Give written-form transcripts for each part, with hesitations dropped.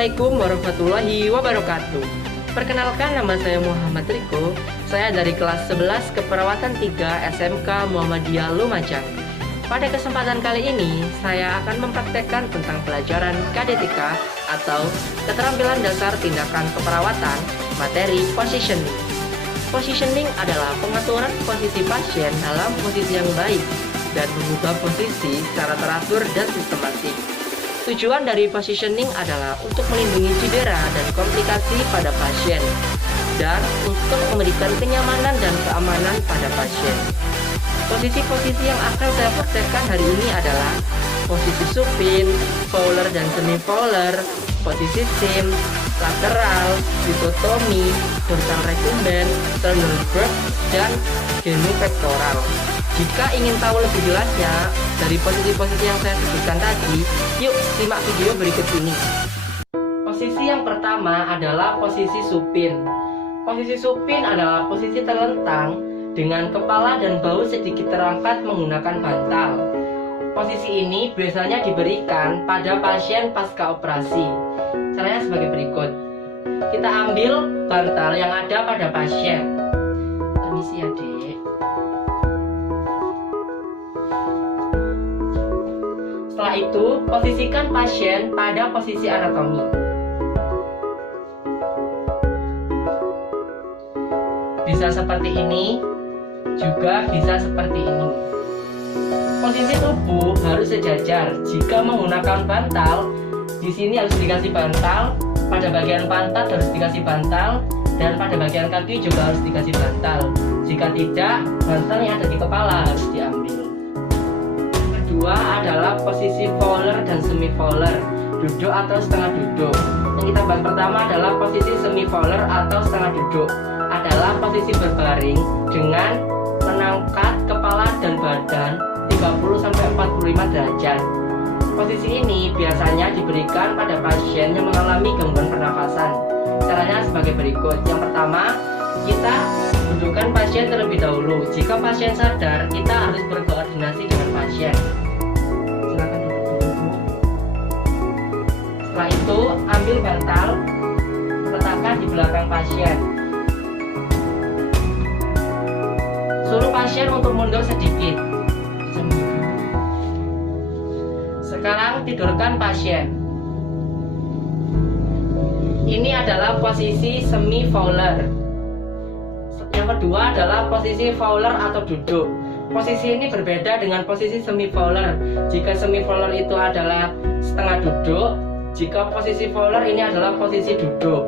Assalamualaikum warahmatullahi wabarakatuh. Perkenalkan, nama saya Muhammad Riko. Saya dari kelas 11 Keperawatan 3 SMK Muhammadiyah Lumajang. Pada kesempatan kali ini, saya akan mempraktekkan tentang pelajaran KD3 atau Keterampilan Dasar Tindakan Keperawatan, materi positioning. Positioning adalah pengaturan posisi pasien dalam posisi yang baik dan mengubah posisi secara teratur dan sistematik. Tujuan dari positioning adalah untuk melindungi cedera dan komplikasi pada pasien dan untuk memberikan kenyamanan dan keamanan pada pasien. Posisi-posisi yang akan saya praktekkan hari ini adalah posisi supin, fowler dan semi-fowler, posisi sim, lateral, dichotomy, dorsal recumbent, sternal grab, dan genuflectoral. Jika ingin tahu lebih jelasnya dari posisi-posisi yang saya sebutkan tadi, yuk simak video berikut ini. Posisi yang pertama adalah posisi supin. Posisi supin adalah posisi terlentang dengan kepala dan bahu sedikit terangkat menggunakan bantal. Posisi ini biasanya diberikan pada pasien pasca operasi. Caranya sebagai berikut. Kita ambil bantal yang ada pada pasien. Permisi ya, Dek. Setelah itu, posisikan pasien pada posisi anatomi. Bisa seperti ini, juga bisa seperti ini. Posisi tubuh harus sejajar. Jika menggunakan bantal, di sini harus dikasih bantal, pada bagian pantat harus dikasih bantal, dan pada bagian kaki juga harus dikasih bantal. Jika tidak, bantal yang ada di kepala harus diambil. Kedua adalah posisi fowler dan semi-fowler, duduk atau setengah duduk. Yang kita bahas pertama adalah posisi semi-fowler atau setengah duduk. Adalah posisi berbaring dengan mengangkat kepala dan badan 30-45 derajat. Posisi ini biasanya diberikan pada pasien yang mengalami gangguan pernafasan. Caranya sebagai berikut. Yang pertama, kita dudukkan pasien terlebih dahulu. Jika pasien sadar, kita harus berkoordinasi dengan pasien. Silakan duduk. Setelah itu, ambil bantal, letakkan di belakang pasien. Suruh pasien untuk mundur sedikit. Sekarang tidurkan pasien. Ini adalah posisi semi-fowler. Yang kedua adalah posisi fowler atau duduk. Posisi ini berbeda dengan posisi semi-fowler. Jika semi-fowler itu adalah setengah duduk, jika posisi fowler ini adalah posisi duduk.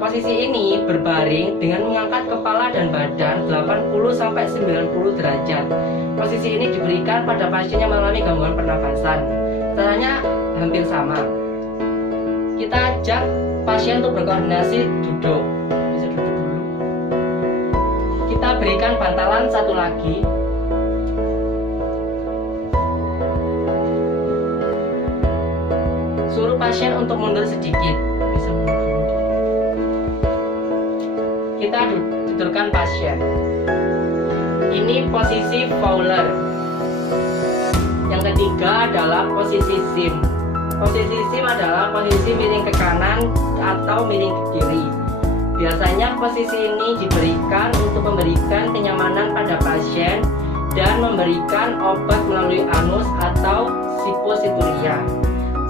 Posisi ini berbaring dengan mengangkat kepala dan badan 80-90 derajat. Posisi ini diberikan pada pasien yang mengalami gangguan pernafasan. Caranya hampir sama. Kita ajak pasien untuk berkoordinasi duduk. Bisa duduk dulu. Kita berikan bantalan satu lagi. Suruh pasien untuk mundur sedikit. Bisa mundur. Kita tidurkan pasien. Ini posisi fowler. Yang ketiga adalah posisi sim. Posisi sim adalah posisi miring ke kanan atau miring ke kiri. Biasanya posisi ini diberikan untuk memberikan kenyamanan pada pasien dan memberikan obat melalui anus atau siposituria.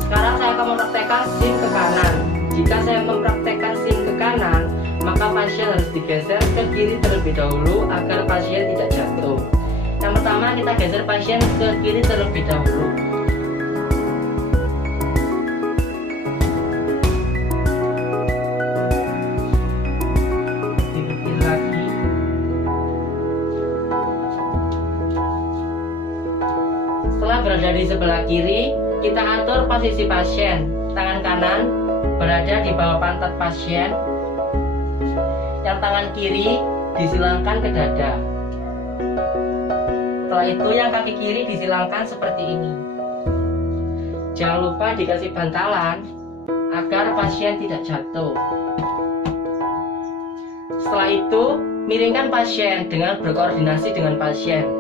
Sekarang saya akan mempraktekkan sim ke kanan. Jika saya mempraktekkan sim ke kanan, maka pasien harus digeser ke kiri terlebih dahulu agar pasien tidak jatuh. Yang pertama, kita geser pasien ke kiri terlebih dahulu. Digeser lagi. Setelah berada di sebelah kiri, kita atur posisi pasien. Tangan kanan berada di bawah pantat pasien. Yang tangan kiri disilangkan ke dada. Setelah itu yang kaki kiri disilangkan seperti ini. Jangan lupa dikasih bantalan agar pasien tidak jatuh. Setelah itu miringkan pasien dengan berkoordinasi dengan pasien.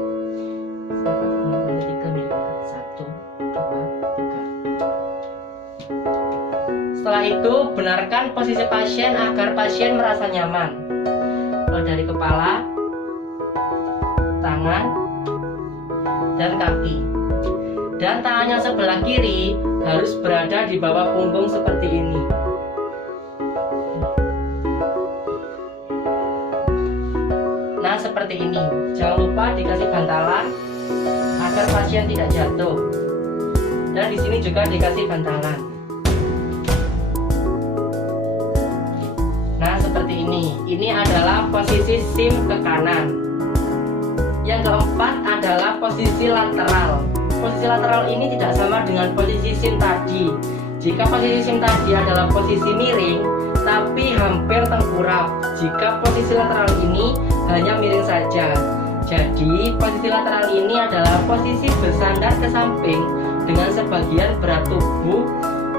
Setelah itu itu, benarkan posisi pasien agar pasien merasa nyaman. Dari kepala, tangan, dan kaki. Dan tangannya sebelah kiri harus berada di bawah punggung seperti ini. Nah, seperti ini. Jangan lupa dikasih bantalan agar pasien tidak jatuh. Dan di sini juga dikasih bantalan. Nah, seperti ini. Ini adalah posisi SIM ke kanan. Yang keempat adalah posisi lateral. Posisi lateral ini tidak sama dengan posisi SIM tadi. Jika posisi SIM tadi adalah posisi miring, tapi hampir tengkurap. Jika posisi lateral ini hanya miring saja. Jadi, posisi lateral ini adalah posisi bersandar ke samping dengan sebagian berat tubuh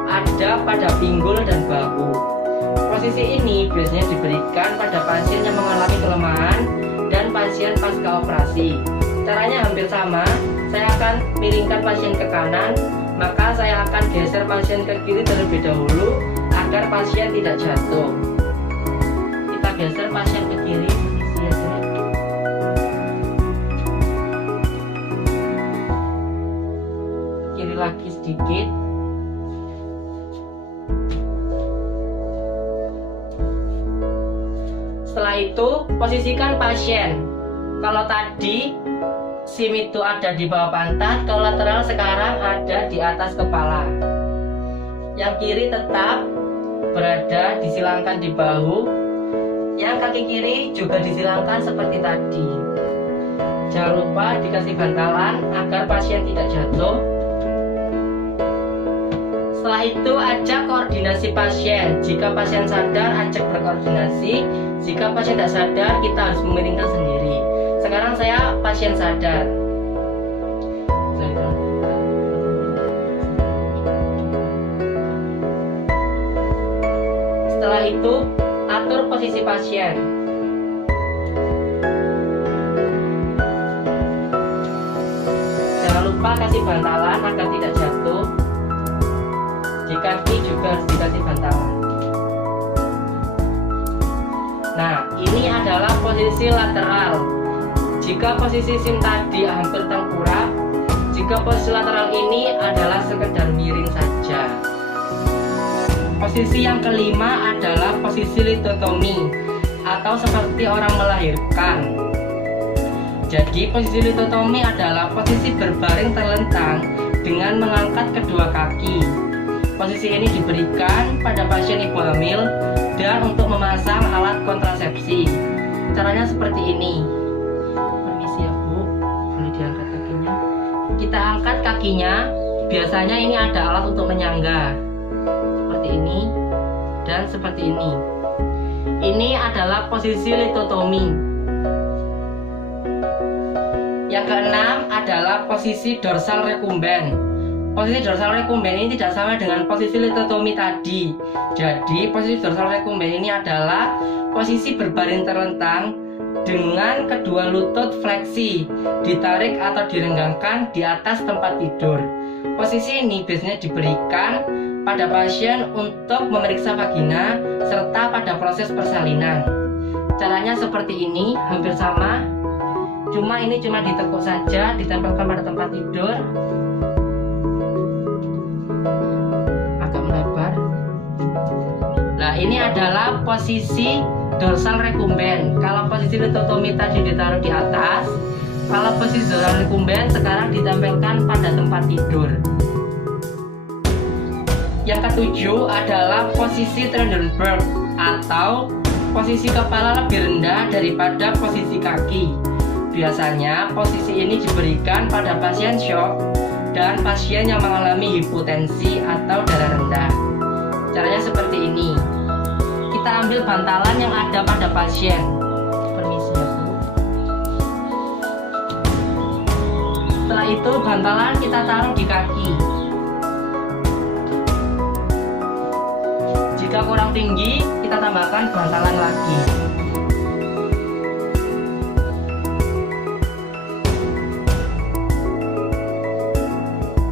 ada pada pinggul dan bahu. Posisi ini biasanya diberikan pada pasien yang mengalami kelemahan dan pasien pasca operasi. Caranya hampir sama. Saya akan miringkan pasien ke kanan, maka saya akan geser pasien ke kiri terlebih dahulu agar pasien tidak jatuh. Kita geser pasien ke kiri. Kiri lagi sedikit. Setelah itu, posisikan pasien. Kalau tadi SIM itu ada di bawah pantat, kalau lateral sekarang ada di atas kepala. Yang kiri tetap berada disilangkan di bahu. Yang kaki kiri juga disilangkan seperti tadi. Jangan lupa dikasih bantalan agar pasien tidak jatuh. Setelah itu, ajak koordinasi pasien. Jika pasien sadar, ajak berkoordinasi. Jika pasien tidak sadar, kita harus memiringkan sendiri. Sekarang saya pasien sadar. Setelah itu, atur posisi pasien. Jangan lupa kasih bantalan agar tidak jatuh. Di kaki juga harus dikasih bantalan. Nah, ini adalah posisi lateral. Jika posisi SIM tadi hampir tengkurap, jika posisi lateral ini adalah sekedar miring saja. Posisi yang kelima adalah posisi litotomi atau seperti orang melahirkan. Jadi posisi litotomi adalah posisi berbaring terlentang dengan mengangkat kedua kaki. Posisi ini diberikan pada pasien ibu hamil dan untuk memasang alat kontrasepsi. Caranya seperti ini. Permisi ya Bu, boleh diangkat kakinya. Kita angkat kakinya. Biasanya ini ada alat untuk menyangga. Seperti ini dan seperti ini. Ini adalah posisi litotomi. Yang keenam adalah posisi dorsal recumbens. Posisi dorsal recumbens ini tidak sama dengan posisi litotomi tadi. Jadi posisi dorsal recumbens ini adalah posisi berbaring terlentang dengan kedua lutut fleksi, ditarik atau direnggangkan di atas tempat tidur. Posisi ini biasanya diberikan pada pasien untuk memeriksa vagina serta pada proses persalinan. Caranya seperti ini, hampir sama. Cuma ini cuma ditekuk saja, ditempelkan pada tempat tidur. Nah, ini adalah posisi dorsal recumbens. Kalau posisi litotomi tadi ditaruh di atas, kalau posisi dorsal recumbens sekarang ditempelkan pada tempat tidur. Yang ketujuh adalah posisi Trendelenburg atau posisi kepala lebih rendah daripada posisi kaki. Biasanya posisi ini diberikan pada pasien shock dan pasien yang mengalami hipotensi atau darah rendah. Caranya seperti ini. Kita ambil bantalan yang ada pada pasien. Permisi ya Bu. Setelah itu bantalan kita taruh di kaki. Jika kurang tinggi, kita tambahkan bantalan lagi.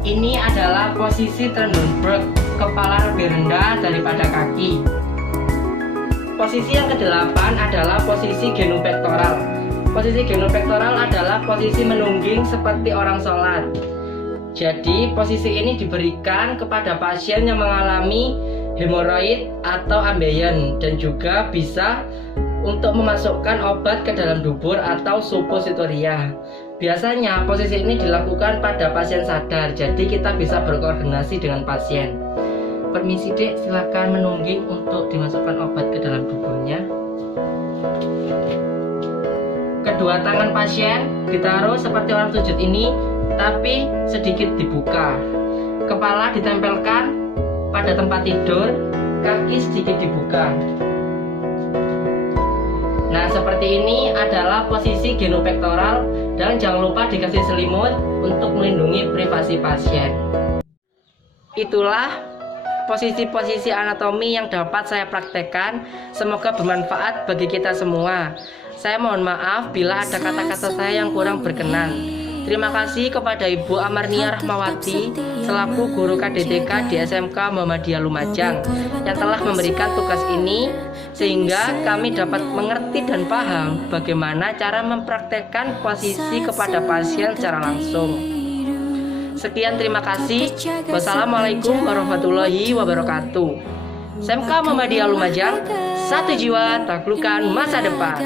Ini adalah posisi Trendelenburg kepala lebih rendah daripada kaki. Posisi yang kedelapan adalah posisi genum pectoral. Posisi genum pectoral adalah posisi menungging seperti orang sholat. Jadi posisi ini diberikan kepada pasien yang mengalami hemoroid atau ambeien, dan juga bisa untuk memasukkan obat ke dalam dubur atau suppositoria. Biasanya posisi ini dilakukan pada pasien sadar, jadi kita bisa berkoordinasi dengan pasien. Permisi dek, silakan menungging untuk dimasukkan obat ke dalam duburnya. Kedua tangan pasien ditaruh seperti orang sujud ini, tapi sedikit dibuka. Kepala ditempelkan pada tempat tidur, kaki sedikit dibuka. Nah, seperti ini adalah posisi genum pectoral, dan jangan lupa dikasih selimut untuk melindungi privasi pasien. Itulah posisi-posisi anatomi yang dapat saya praktekkan. Semoga bermanfaat bagi kita semua. Saya mohon maaf bila ada kata-kata saya yang kurang berkenan. Terima kasih kepada Ibu Amarnia Rahmawati selaku guru KDTK di SMK Muhammadiyah Lumajang yang telah memberikan tugas ini, sehingga kami dapat mengerti dan paham bagaimana cara mempraktekkan posisi kepada pasien secara langsung. Sekian, terima kasih. Wassalamualaikum warahmatullahi wabarakatuh. SMK Muhammadiyah Lumajang, satu jiwa taklukkan masa depan.